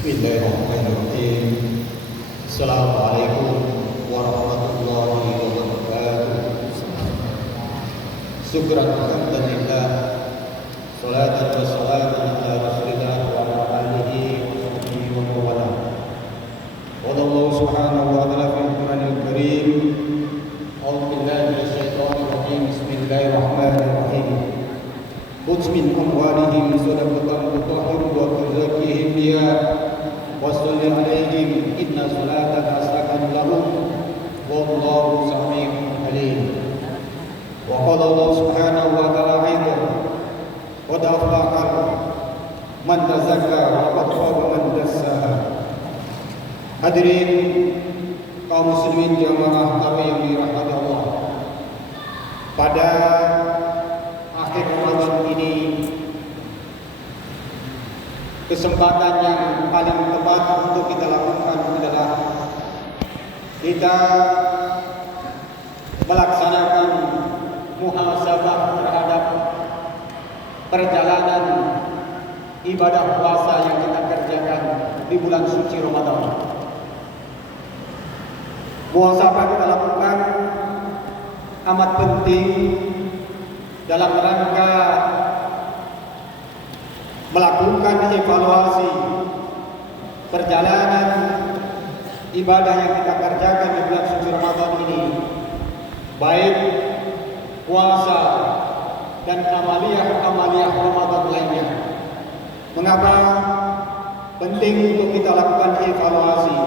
Bismillahirrahmanirrahim. Assalamualaikum warahmatullahi wabarakatuh. Syukran alhamdulillah. Salatan wa salamun ala rasulillah wa ala alihi wa sahbihi wa mawala. Qala Allah subhanahu wa ta'ala fil Qur'anil Karim. A'udzu billahi minasyaitonir rajim. Bismillahirrahmanirrahim. Khudh min amwalihim shadaqatan tutahhiruhum wa tuzakkihim biha wa sholli 'alaihim inna salataka sakanun lahum wallahu samii'un 'aliim. Wa qala Allah subhanahu wa ta'ala aidan qad aflaha man tazakka wa qad khaba man dassaha. Hadirin kaum muslimin jamaah tarawih yang dirahmati Allah, pada akhir Ramadan ini kesempatan yang paling tepat untuk kita lakukan adalah kita melaksanakan muhasabah terhadap perjalanan ibadah puasa yang kita kerjakan di bulan suci Ramadan. Muhasabah kita lakukan amat penting dalam rangka melakukan evaluasi perjalanan ibadah yang kita kerjakan di bulan suci Ramadan ini, baik puasa dan amaliyah Ramadan lainnya. Mengapa penting untuk kita lakukan evaluasi?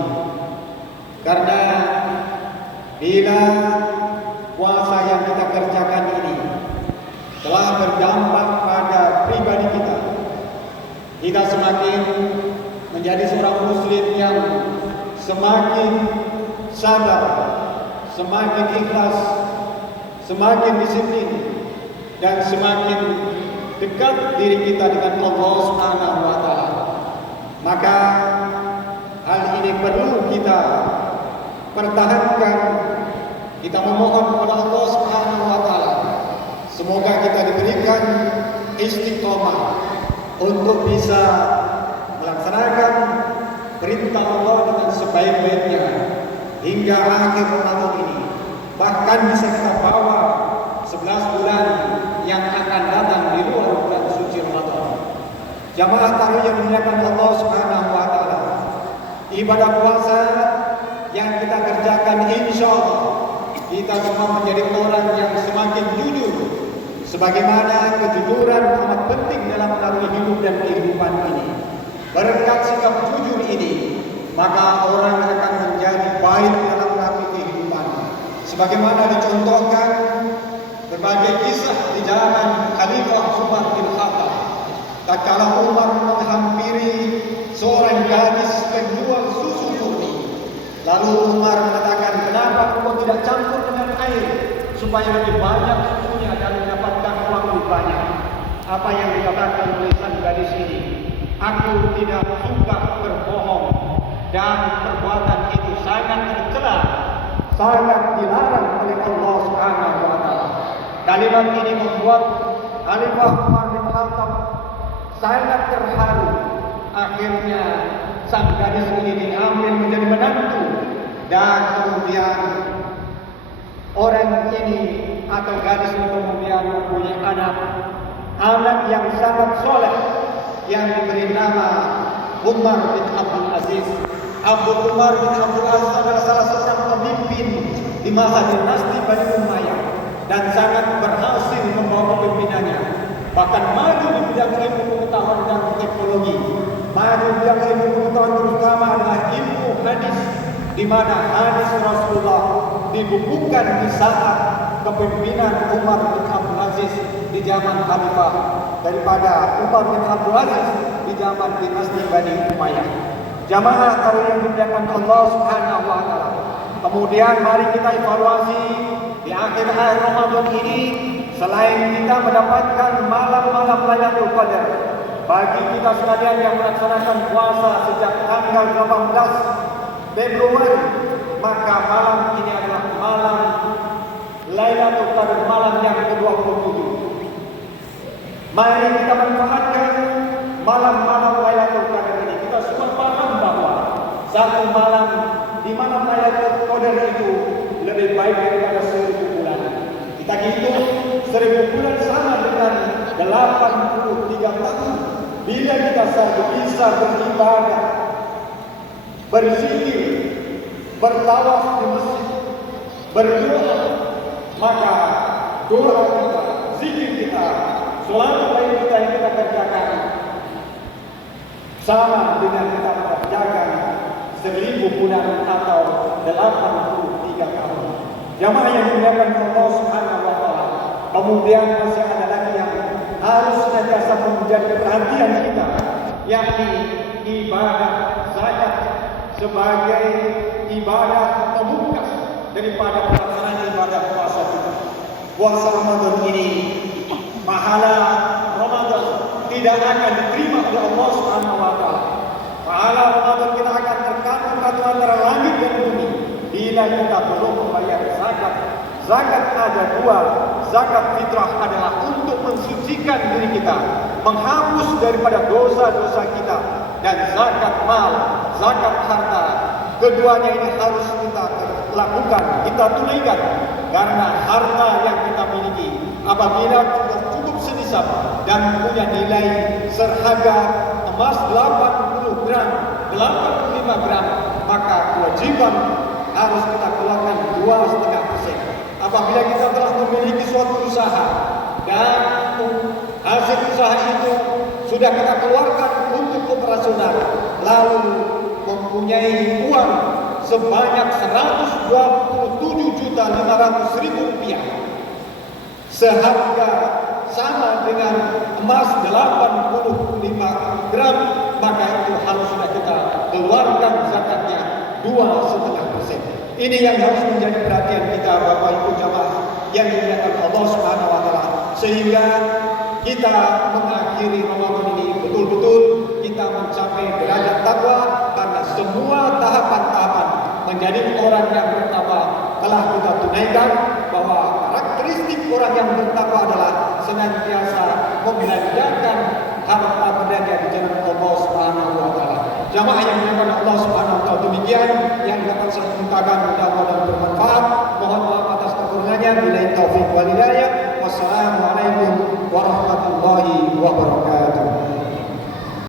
Karena bila puasa yang kita kerjakan ini telah berdampak pada pribadi kita, kita semakin menjadi seorang muslim yang semakin sadar, semakin ikhlas, semakin disiplin, dan semakin dekat diri kita dengan Allah Subhanahu wa Ta'ala. Maka hal ini perlu kita pertahankan. Kita memohon kepada Allah Subhanahu wa Ta'ala, semoga kita diberikan istiqomah untuk bisa melaksanakan perintah Allah dengan sebaik-baiknya hingga akhir Ramadan ini. Bahkan bisa kita bawa 11 bulan yang akan datang di luar bulan suci Ramadan. Jamaah tarawih yang dimuliakan Allah Subhanahu wa Ta'ala, ibadah puasa yang kita kerjakan insya Allah kita semua menjadi orang yang semakin jujur. Sebagaimana kejujuran amat penting dalam melalui hidup dan kehidupan ini. Berkat sikap jujur ini, maka orang akan menjadi baik dalam melalui kehidupan. Sebagaimana dicontohkan berbagai kisah di zaman Khalifah Umar bin Khattab. Tatkala Umar menghampiri seorang gadis penjual susu murni, lalu Umar mengatakan, kenapa kau tidak campur dengan air supaya lebih banyak susunya dan mendapatkan uang lebih banyak? Apa yang dikatakan oleh sang gadis ini? Aku tidak suka berbohong dan perbuatan itu sangat tercela, sangat dilarang oleh Allah Subhanahu wa Ta'ala. Kalimat ini membuat Khalifah Umar bin Khattab sangat terharu. Akhirnya sang gadis ini diambil menjadi menantu, dan kemudian orang ini atau gadis ini kemudian mempunyai anak yang sangat soleh yang diberi nama Umar bin Abdul Aziz. Umar bin Abdul Aziz adalah salah seorang pemimpin di masa dinasti Bani Umayyah dan sangat berhasil membawa kepemimpinannya. Bahkan maju di bidang ilmu pengetahuan dan teknologi. Maju di bidang ilmu pengetahuan terutama adalah ilmu hadis, di mana hadis Rasulullah dibukukan di saat kepemimpinan Umar bin Abdul Aziz di zaman Khalifah daripada Umar bin Abdul Aziz di zaman dinasti Bani Umayyah. Jamaah tarawih yang dimuliakan Allah Subhanahu wa Ta'ala. Kemudian mari kita evaluasi di akhir Ramadan ini. Selain kita mendapatkan malam-malam Lailatul Qadar, bagi kita sekalian yang melaksanakan puasa sejak tanggal 18 Februari, maka malam ini adalah malam Lailatul Qadar, malam yang ke-27. Mari kita manfaatkan malam-malam Lailatul Qadar ini. Kita semua paham satu malam di mana Lailatul Qadar itu lebih baik daripada 1000 bulan. Kita hitung 1000 bulan sama dengan 83 tahun. Bila kita bisa beribadah, berzikir, bertawaf di masjid, berdoa, maka doa kita, zikir kita, selalu baik kita yang kita kerjakan sama dengan kita mengerjakan 1000 bulan atau 83 tahun. Jamaah yang dimuliakan Allah Subhanahu wa taala. Kemudian masih ada lagi yang harus senantiasa menjadi perhatian kita, yakni ibadah zakat sebagai ibadah pemungkas daripada pelaksanaan ibadah puasa kita. Puasa Ramadan ini, pahala Ramadan tidak akan diterima oleh Allah Subhanahu wa taala. Pahala Ramadan kita akan terkandung antara langit dan bumi bila kita belum membayar zakat. Zakat ada dua. Zakat fitrah adalah untuk mensucikan diri kita, menghapus daripada dosa-dosa kita, dan zakat mal, zakat harta. Keduanya ini harus kita lakukan, kita tunaikan, karena harta yang kita miliki apabila sudah cukup senisab dan punya nilai seharga emas 80 gram, 85 gram, maka kewajiban harus kita keluarkan 2,5%. Apabila kita telah memiliki suatu usaha dan hasil usaha itu sudah kita keluarkan untuk operasional, lalu mempunyai uang sebanyak 127.500.000 rupiah, seharga sama dengan emas 85 gram, maka itu harus sudah kita keluarkan zakatnya 2,5%. Ini yang harus menjadi perhatian kita, Bapak Ibu jamaah yang dimuliakan Allah Subhanahu wa taala, sehingga kita mengakhiri Ramadan ini betul-betul kita mencapai derajat takwa, karena semua tahapan-tahapan menjadi orang yang bertakwa telah kita tunaikan. Bahwa karakteristik orang yang bertakwa adalah senantiasa membelanjakan harta bendanya di jalan Allah Subhanahu wa taala. Jamaah yang dimuliakan Allah Subhanahu wa taala, demikian yang dapat saya ungkapkan.